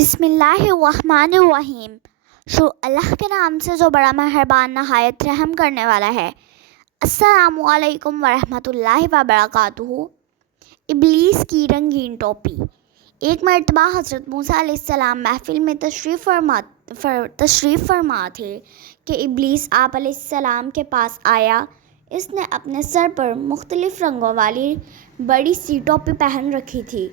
بسم اللہ الرحمن الرحیم۔ شروع اللہ کے نام سے جو بڑا مہربان نہایت رحم کرنے والا ہے۔ السلام علیکم ورحمۃ اللہ وبرکاتہ۔ ابلیس کی رنگین ٹوپی۔ ایک مرتبہ حضرت موسیٰ علیہ السلام محفل میں تشریف فرما تھے کہ ابلیس آپ علیہ السلام کے پاس آیا۔ اس نے اپنے سر پر مختلف رنگوں والی بڑی سی ٹوپی پہن رکھی تھی۔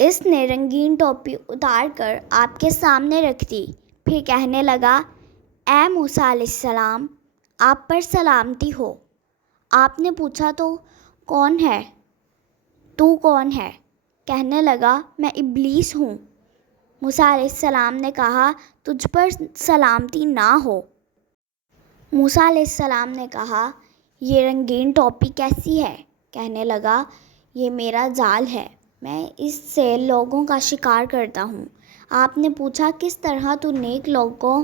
اس نے رنگین ٹوپی اتار کر آپ کے سامنے رکھ دی، پھر کہنے لگا، اے موسیٰ علیہ السلام، آپ پر سلامتی ہو۔ آپ نے پوچھا تو کون ہے؟ تو کون ہے؟ کہنے لگا، میں ابلیس ہوں۔ موسیٰ علیہ السلام نے کہا، تجھ پر سلامتی نہ ہو۔ موسیٰ علیہ السلام نے کہا، یہ رنگین ٹوپی کیسی ہے؟ کہنے لگا، یہ میرا جال ہے، میں اس سے لوگوں کا شکار کرتا ہوں۔ آپ نے پوچھا، کس طرح تو نیک لوگوں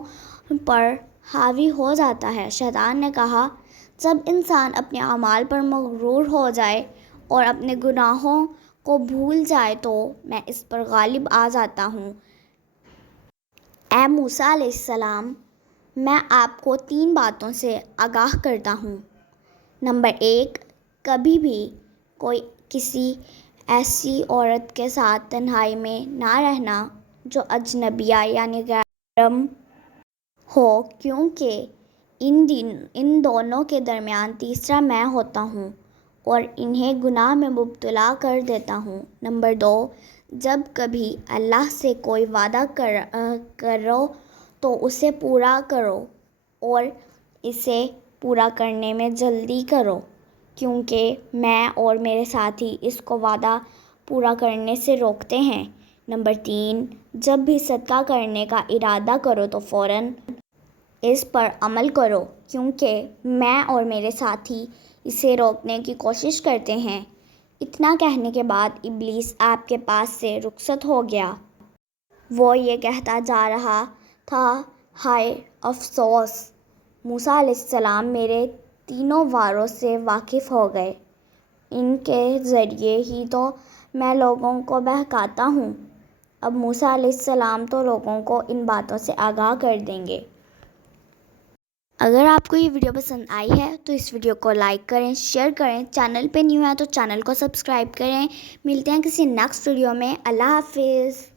پر حاوی ہو جاتا ہے؟ شیطان نے کہا، جب انسان اپنے اعمال پر مغرور ہو جائے اور اپنے گناہوں کو بھول جائے تو میں اس پر غالب آ جاتا ہوں۔ اے موسیٰ علیہ السلام، میں آپ کو 3 باتوں سے آگاہ کرتا ہوں۔ نمبر 1، کبھی بھی کوئی کسی ایسی عورت کے ساتھ تنہائی میں نہ رہنا جو اجنبیہ یعنی غیر محرم ہو، کیونکہ ان دونوں کے درمیان تیسرا میں ہوتا ہوں اور انہیں گناہ میں مبتلا کر دیتا ہوں۔ نمبر 2، جب کبھی اللہ سے کوئی وعدہ کرو تو اسے پورا کرو اور اسے پورا کرنے میں جلدی کرو، کیونکہ میں اور میرے ساتھی اس کو وعدہ پورا کرنے سے روکتے ہیں۔ نمبر 3، جب بھی صدقہ کرنے کا ارادہ کرو تو فوراً اس پر عمل کرو، کیونکہ میں اور میرے ساتھی اسے روکنے کی کوشش کرتے ہیں۔ اتنا کہنے کے بعد ابلیس آپ کے پاس سے رخصت ہو گیا۔ وہ یہ کہتا جا رہا تھا، ہائے افسوس! موسیٰ علیہ السلام میرے تینوں واروں سے واقف ہو گئے، ان کے ذریعے ہی تو میں لوگوں کو بہکاتا ہوں۔ اب موسیٰ علیہ السلام تو لوگوں کو ان باتوں سے آگاہ کر دیں گے۔ اگر آپ کو یہ ویڈیو پسند آئی ہے تو اس ویڈیو کو لائک کریں، شیئر کریں، چینل پہ نیو ہے تو چینل کو سبسکرائب کریں۔ ملتے ہیں کسی نیکسٹ ویڈیو میں۔ اللہ حافظ۔